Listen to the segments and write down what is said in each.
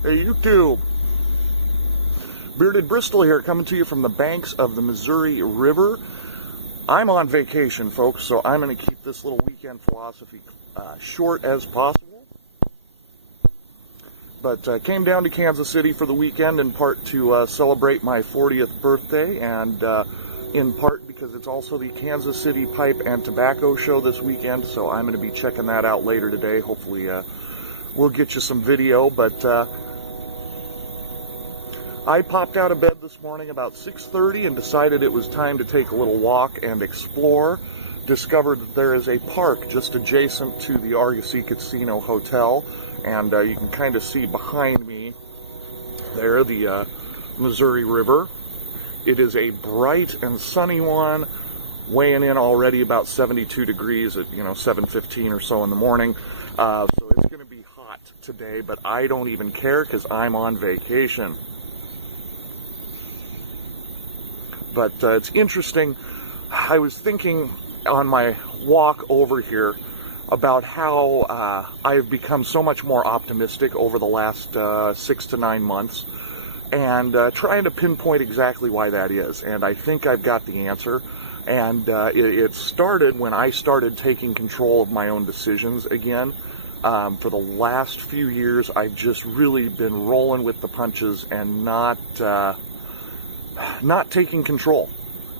Hey YouTube, Bearded Bristol here, coming to you from the banks of the Missouri River. I'm on vacation, folks, so I'm going to keep this little weekend philosophy short as possible. But came down to Kansas City for the weekend in part to celebrate my 40th birthday, and in part because it's also the Kansas City Pipe and Tobacco Show this weekend, so I'm going to be checking that out later today. Hopefully we'll get you some video, but I popped out of bed this morning about 6:30 and decided it was time to take a little walk and explore. Discovered that there is a park just adjacent to the Argosy Casino Hotel, and you can kind of see behind me there the Missouri River. It is a bright and sunny one, weighing in already about 72 degrees at 7:15 or so in the morning. So it's going to be hot today, but I don't even care because I'm on vacation. But it's interesting, I was thinking on my walk over here about how I've become so much more optimistic over the last 6 to 9 months, and trying to pinpoint exactly why that is. And I think I've got the answer. And it started when I started taking control of my own decisions again. For the last few years, I've just really been rolling with the punches and not taking control.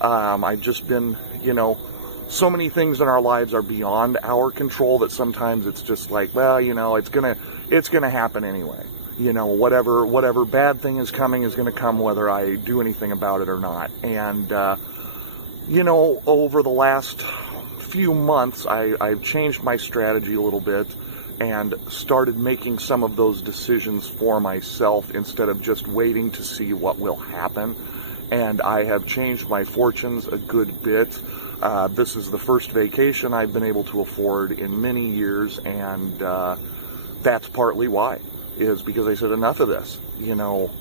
I've just been, so many things in our lives are beyond our control that sometimes it's just like, well, it's gonna happen anyway. Whatever bad thing is coming is gonna come whether I do anything about it or not. And over the last few months, I've changed my strategy a little bit and started making some of those decisions for myself instead of just waiting to see what will happen. And I have changed my fortunes a good bit. This is the first vacation I've been able to afford in many years, and that's partly why, is because I said enough of this.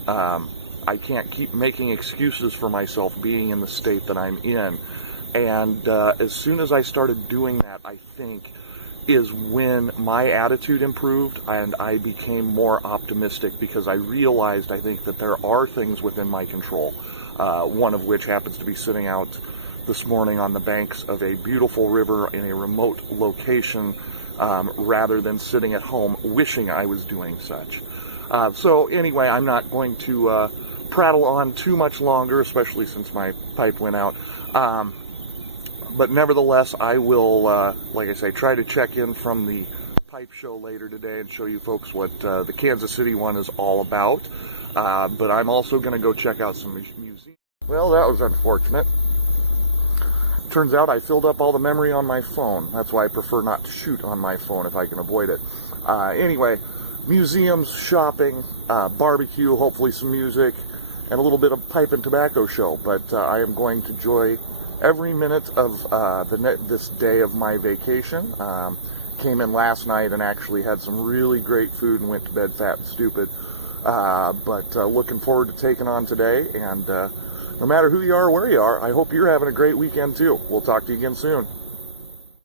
I can't keep making excuses for myself being in the state that I'm in. And as soon as I started doing that, I think, is when my attitude improved and I became more optimistic, because I realized, I think, that there are things within my control. One of which happens to be sitting out this morning on the banks of a beautiful river in a remote location, rather than sitting at home wishing I was doing such. So anyway, I'm not going to prattle on too much longer, especially since my pipe went out. But nevertheless, I will, like I say, try to check in from the pipe show later today and show you folks what the Kansas City one is all about. But I'm also going to go check out some museums. Well, that was unfortunate. Turns out I filled up all the memory on my phone. That's why I prefer not to shoot on my phone if I can avoid it. Anyway, museums, shopping, barbecue, hopefully some music, and a little bit of pipe and tobacco show. But I am going to enjoy every minute of this day of my vacation. Came in last night and actually had some really great food and went to bed fat and stupid. But looking forward to taking on today, and no matter who you are or where you are, I hope you're having a great weekend too. We'll talk to you again soon.